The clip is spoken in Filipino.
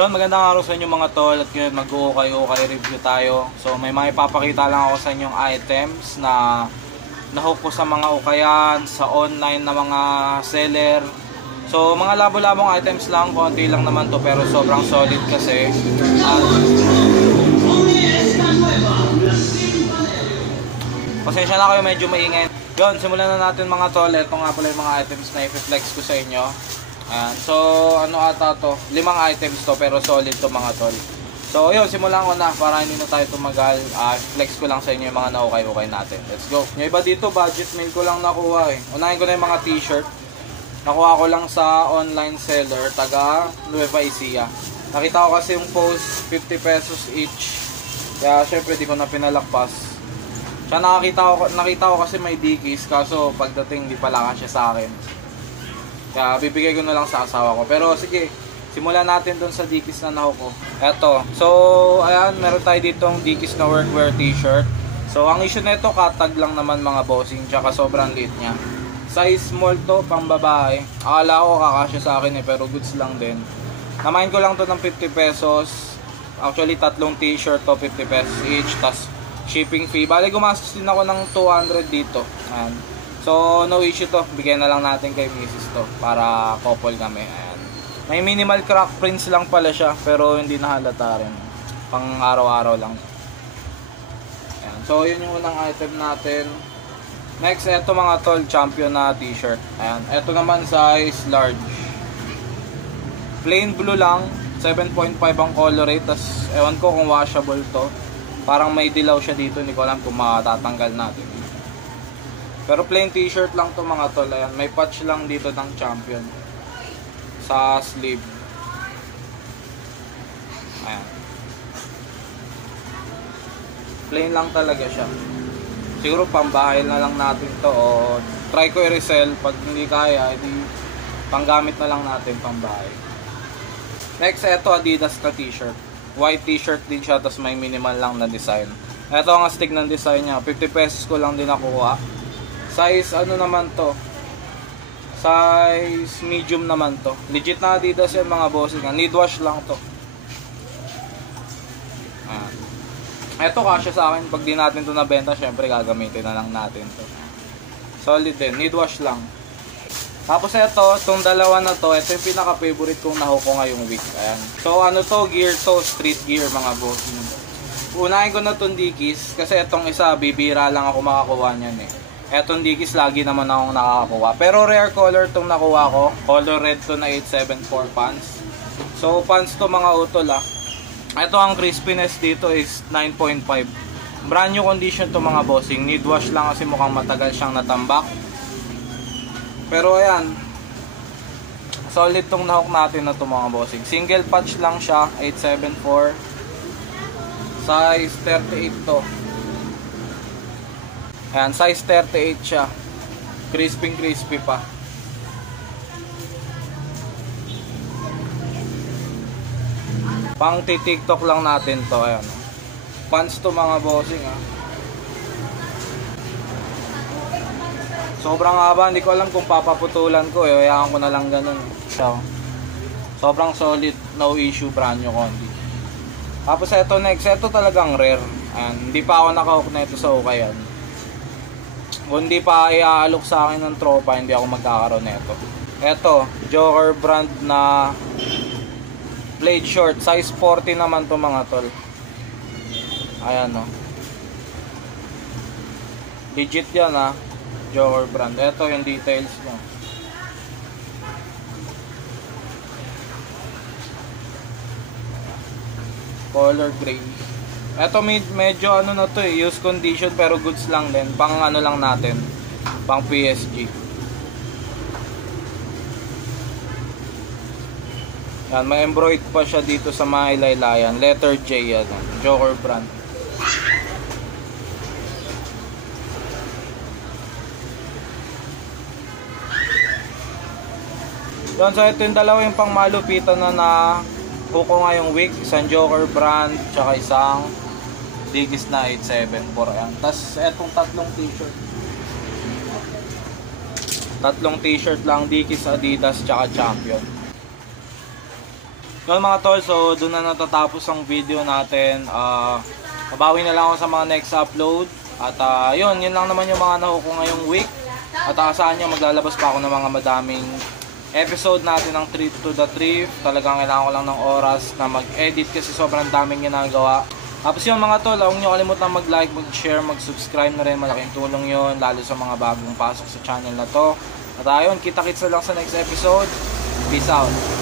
Yun, magandang araw sa inyo mga tol, at ngayon mag-ukay-ukay review tayo. So may mga ipapakita lang ako sa inyong items na nahook ko sa mga ukayan, sa online na mga seller. So mga labo-labong items lang, konti lang naman to pero sobrang solid kasi. Pasensya na kayo, medyo maingay. Yun, simulan na natin mga tol. Ito nga pala yung mga items na i-flex ko sa inyo. Ayan. So ano ata to, 5 items to pero solid to mga tol. So yun, simulan ko na para hindi na tayo tumagal. Flex ko lang sa inyo yung mga naukay-ukay natin. Let's go. Yung iba dito, budget meal ko lang nakuha eh. Unahin ko na yung mga t-shirt. Nakuha ko lang sa online seller taga Nueva Ecija. Nakita ko kasi yung post 50 pesos each, kaya syempre di ko na pinalakpas. Siya nakita ko kasi may Dickies, kaso pagdating di pala kasya sa akin. Kaya bibigay ko na lang sa asawa ko. Pero sige, simulan natin dun sa Dickies na nakuha ko. Eto. So, ayan, meron tayo ditong Dickies na workwear t-shirt. So, ang issue na ito, katag lang naman mga bossing. Tsaka sobrang liit niya. Size small to, pang babae. Akala ko kakasya sa akin eh, pero goods lang din. Namain ko lang to ng 50 pesos. Actually, tatlong t-shirt to, 50 pesos each. Tas shipping fee. Bale, gumastos din ako ng 200 dito. Ayan. So, no issue to. Bigyan na lang natin kay Mrs. to para couple kami. Ayan. May minimal crack prints lang pala siya, pero hindi nahalata rin. Pang araw-araw lang. Ayan. So, yun yung unang item natin. Next, eto mga tol, champion na t-shirt. Ayan. Eto naman size large. Plain blue lang. 7.5 ang color rate. Tas, ewan ko kung washable to. Parang may dilaw siya dito. Hindi ko alam kung matatanggal natin. Pero plain t-shirt lang to mga tol. Ayan. May patch lang dito ng champion sa sleeve. Ayan. Plain lang talaga siya. Siguro pambahay na lang natin to, o try ko i-resell. Pag hindi kaya, edi panggamit na lang natin pambahay. Next, eto Adidas na t-shirt. White t-shirt din siya, tapos may minimal lang na design. Eto ang astig ng design niya. 50 pesos ko lang din nakuha. Size ano naman to, size medium naman to. Legit na Adidas yan mga bossing. Need wash lang to. Eto kasya sa akin. Pag di natin to nabenta, syempre gagamitin na lang natin to. Solid din, need wash lang. Tapos eto, itong dalawa na to, ito yung pinaka favorite kong nahuko ngayong week. Ayan. So ano to, gear to, street gear mga bossing. Unahin ko na itong Dickies, kasi itong isa bibira lang ako makakuha niyan eh. Etong Dickies lagi naman akong nakakakuha. Pero rare color itong nakuha ko. Color red to na 874 pants. So pants to mga utol ah. Ito ang crispiness dito is 9.5. Brand new condition to mga bossing. Need wash lang kasi mukhang matagal siyang natambak. Pero ayan, solid tong nahok natin na to mga bossing. Single patch lang siya, 874. Size 38 to. Ayan, size 38 siya. Crispy pa. Pang TikTok lang natin to. Ayan. Pants to mga bossing ha. Sobrang haba. Hindi ko alam kung papaputulan ko. Hayaan ko na lang ganun. So, sobrang solid. No issue, brand new kondi. Tapos ito next. Ito talagang rare. Ayan. Hindi pa ako nakahook na ito sa ukayan. Kung hindi pa iaalok sa akin ng tropa, hindi ako magkakaroon nito. Ito, Joker brand na blade short. Size 40 naman to mga tol. Ayan o. Legit yan ha. Joker brand. Ito yung details mo. Color gray. Ito medyo ano na to eh, used condition pero goods lang din. Pang ano lang natin, pang PSG. Yan, may embroidered pa siya dito sa mga ilaylayan. Letter J yan, Joker brand. Yan, so ito yung dalawa yung pang malupitan na huko ngayong week. Isang Joker brand, tsaka isang Dickies na 874. Ayan. Tapos etong tatlong t-shirt. Tatlong t-shirt lang, Dickies, Adidas, tsaka Champion. Yun mga tol, so doon na natatapos ang video natin. Babawi na lang ako sa mga next upload. At yun lang naman yung mga nakuha ko ngayong week. At asahan nyo, maglalabas pa ako ng mga madaming episode natin ng Trip to the Trip. Talagang kailangan ko lang ng oras na mag-edit kasi sobrang daming ginagawa. Tapos yun mga tol, huwag nyo kalimutan mag-like, mag-share, mag-subscribe na rin. Malaking tulong yun, lalo sa mga bagong pasok sa channel na to. At ayun, kita-kits na lang sa next episode. Peace out.